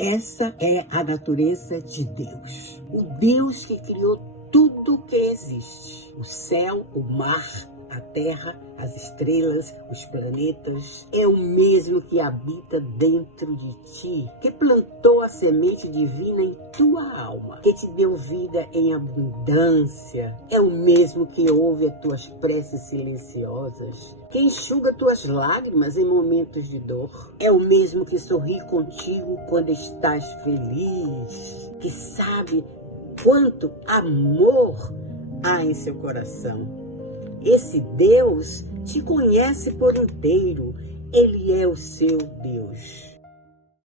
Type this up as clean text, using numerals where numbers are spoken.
Essa é a natureza de Deus. O Deus que criou tudo que existe. O céu, o mar, a terra, as estrelas, os planetas. É o mesmo que habita dentro de ti, que plantou a semente divina em tua alma, que te deu vida em abundância. É o mesmo que ouve as tuas preces silenciosas, que enxuga tuas lágrimas em momentos de dor. É o mesmo que sorri contigo quando estás feliz, que sabe quanto amor há em seu coração. Esse Deus te conhece por inteiro. Ele é o seu Deus.